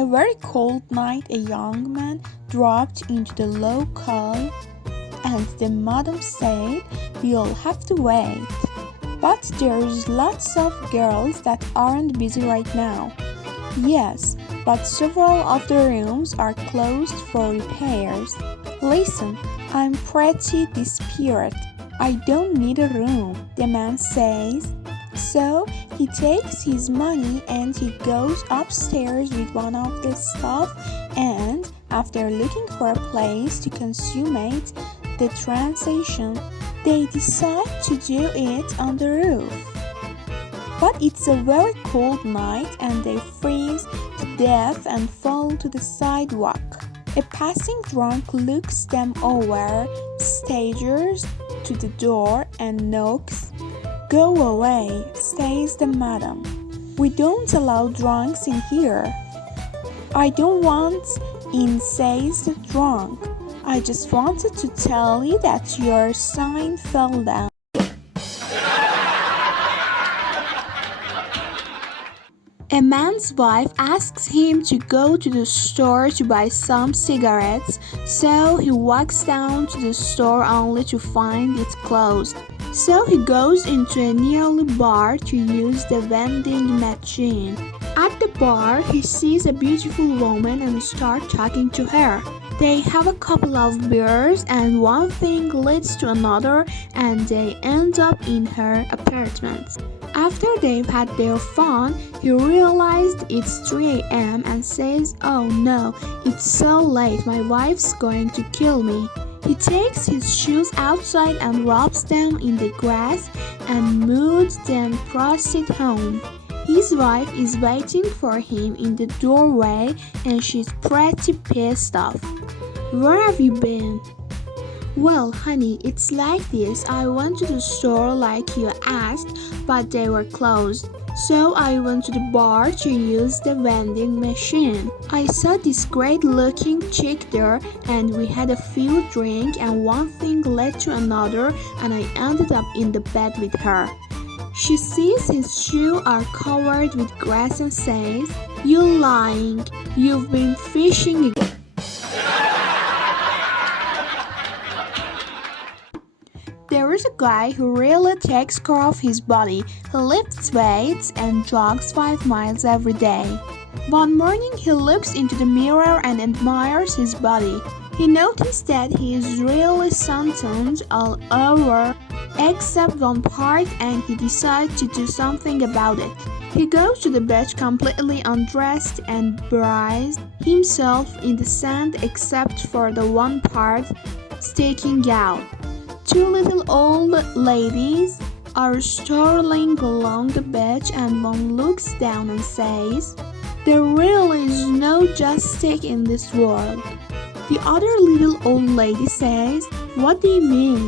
a very cold night, a young man dropped into the local, and the madam said, "You'll have to wait. But there's lots of girls that aren't busy right now." "Yes, but several of the rooms are closed for repairs." "Listen, I'm pretty desperate. I don't need a room," the man says. So he takes his money and he goes upstairs with one of the staff, and after looking for a place to consummate the transaction, they decide to do it on the roof. But it's a very cold night and they freeze to death and fall to the sidewalk. A passing drunk looks them over, staggers to the door and knocks. "Go away," says the madam. "We don't allow drunks in here." "I don't want in," says the drunk. "I just wanted to tell you that your sign fell down." A man's wife asks him to go to the store to buy some cigarettes, so he walks down to the store only to find it closed. So he goes into a nearby bar to use the vending machine. At the bar, he sees a beautiful woman and starts talking to her. They have a couple of beers and one thing leads to another and they end up in her apartment. After they've had their fun, he realized it's 3 a.m. and says, "Oh no, it's so late, my wife's going to kill me." He takes his shoes outside and rubs them in the grass and moves then proceeds home. His wife is waiting for him in the doorway and she's pretty pissed off. "Where have you been?" "Well, honey, it's like this. I went to the store like you asked, but they were closed. So I went to the bar to use the vending machine. I saw this great looking chick there and we had a few drinks and one thing led to another and I ended up in the bed with her." She sees his shoes are covered with grass and says, "You're lying. You've been fishing again." There is a guy who really takes care of his body. He lifts weights and jogs 5 miles every day. One morning he looks into the mirror and admires his body. He noticed that he is really sunburned all over except one part and he decides to do something about it. He goes to the beach completely undressed and buries himself in the sand except for the one part sticking out. 2 little old ladies are strolling along the beach and one looks down and says, "There really is no justice in this world." The other little old lady says, "What do you mean?"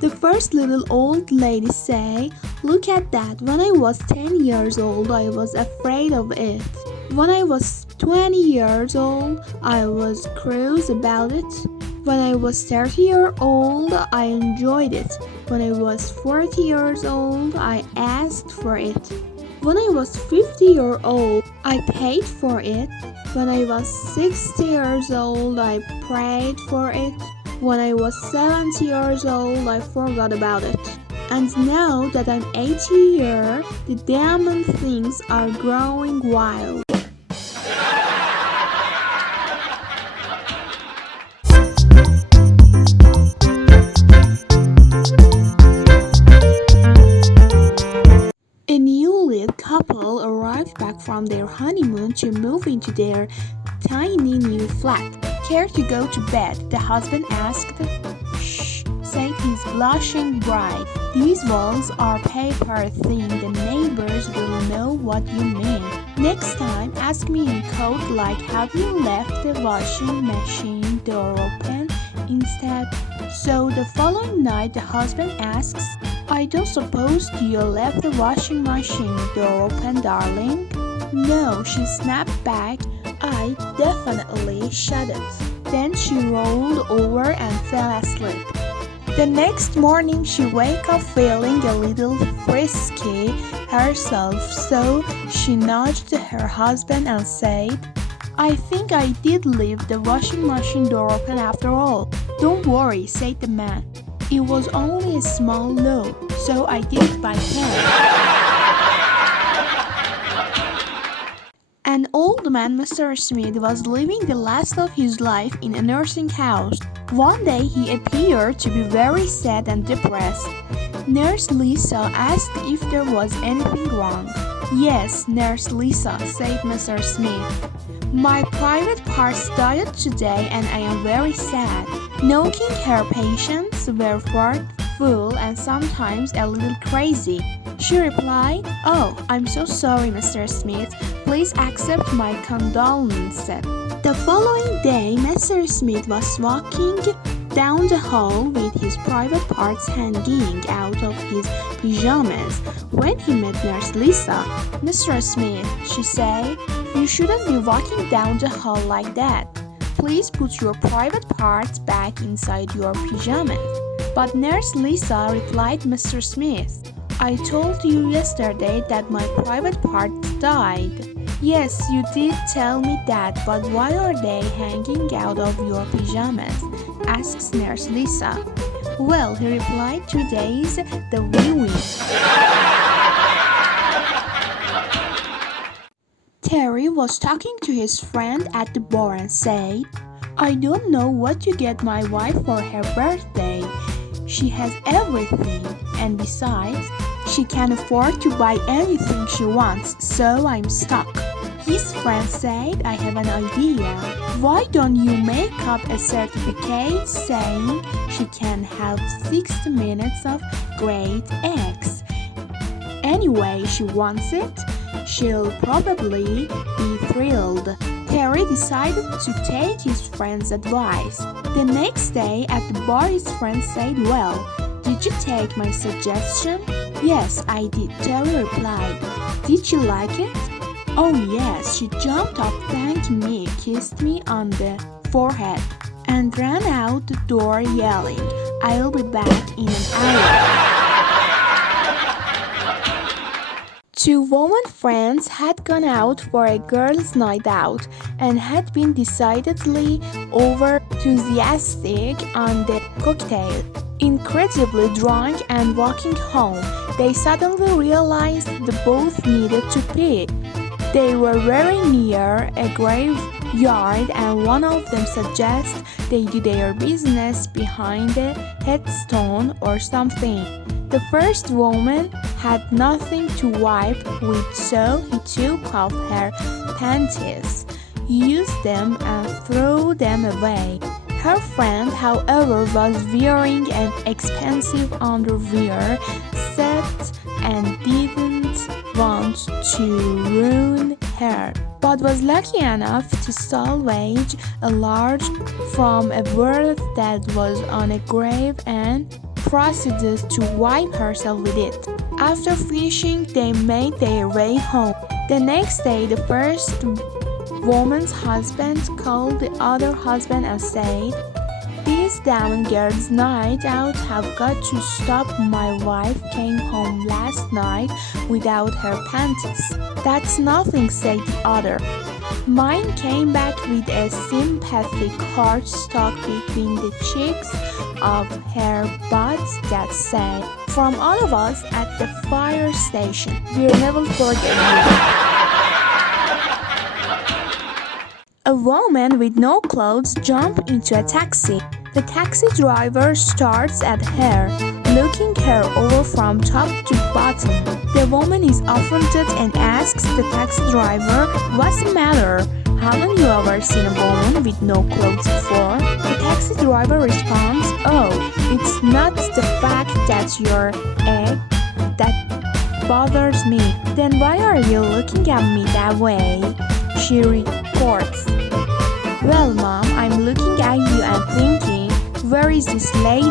The first little old lady say, "Look at that. When I was 10 years old, I was afraid of it. When I was 20 years old, I was curious about it. When I was 30 years old, I enjoyed it. When I was 40 years old, I asked for it. When I was 50 years old, I paid for it. When I was 60 years old, I prayed for it. When I was 70 years old, I forgot about it. And now that I'm 80 years, the damn things are growing wild." A newly couple arrived back from their honeymoon to move into their tiny new flat. "Care to go to bed?" the husband asked. "Shh," said his blushing bride. "These walls are paper thin. The neighbors will know what you mean. Next time, ask me in code like, 'Have you left the washing machine door open?' instead." So the following night, the husband asks, "I don't suppose you left the washing machine door open, darling?" "No," she snapped back. "I definitely shut it." Then she rolled over and fell asleep. The next morning she woke up feeling a little frisky herself, so she nudged her husband and said, I think I did leave the washing machine door open after all. Don't worry, said the man. It was only a small load, so I did it by hand. An old man, Mr. Smith, was living the last of his life in a nursing house. One day he appeared to be very sad and depressed. Nurse Lisa asked if there was anything wrong. Yes, Nurse Lisa, said Mr. Smith. My private parts died today and I am very sad. Knowing her patients were full and sometimes a little crazy. She replied, "Oh, I'm so sorry, Mr. Smith. Please accept my condolences." The following day, Mr. Smith was walking down the hall with his private parts hanging out of his pajamas when he met Nurse Lisa. "Mr. Smith," she said, "you shouldn't be walking down the hall like that. Please put your private parts back inside your pajamas." But Nurse Lisa replied, "Mr. Smith, I told you yesterday that my private parts died." "Yes, you did tell me that, but why are they hanging out of your pajamas?" asks Nurse Lisa. "Well," he replied, "today's the wee-wee." Terry was talking to his friend at the bar and said, "I don't know what to get my wife for her birthday. She has everything, and besides, she can afford to buy anything she wants, so I'm stuck." His friend said, "I have an idea. Why don't you make up a certificate saying she can have 60 minutes of great eggs? Anyway, she wants it. She'll probably be thrilled." Terry decided to take his friend's advice. The next day at the bar, his friend said, "Well, did you take my suggestion?" "Yes, I did," Terry replied. "Did you like it?" "Oh yes, she jumped up, thanked me, kissed me on the forehead, and ran out the door yelling, 'I'll be back in an hour.'" Two woman friends had gone out for a girls' night out and had been decidedly over enthusiastic on the cocktail. Incredibly drunk and walking home, they suddenly realized they both needed to pee. They were very near a graveyard and one of them suggested they do their business behind a headstone or something. The first woman had nothing to wipe with, so he took off her panties, used them and threw them away. Her friend, however, was wearing an expensive underwear set and didn't want to ruin her, but was lucky enough to salvage a large from a bird that was on a grave and proceeded to wipe herself with it. After finishing, they made their way home. The next day, the first woman's husband called the other husband and said, "This damn girls' night out have got to stop. My wife came home last night without her panties." "That's nothing," said the other. "Mine came back with a sympathetic heart stuck between the cheeks of her butt that said, 'From all of us at the fire station, we'll never forget you.'" A woman with no clothes jumped into a taxi. The taxi driver starts at her, looking her over from top to bottom. The woman is offended and asks the taxi driver, "What's the matter? Haven't you ever seen a woman with no clothes before?" The taxi driver responds, "Oh, it's not the fact that you're egg that bothers me." "Then why are you looking at me that way?" she retorts. "Well, Mom, I'm looking at you and thinking, where is this lady?"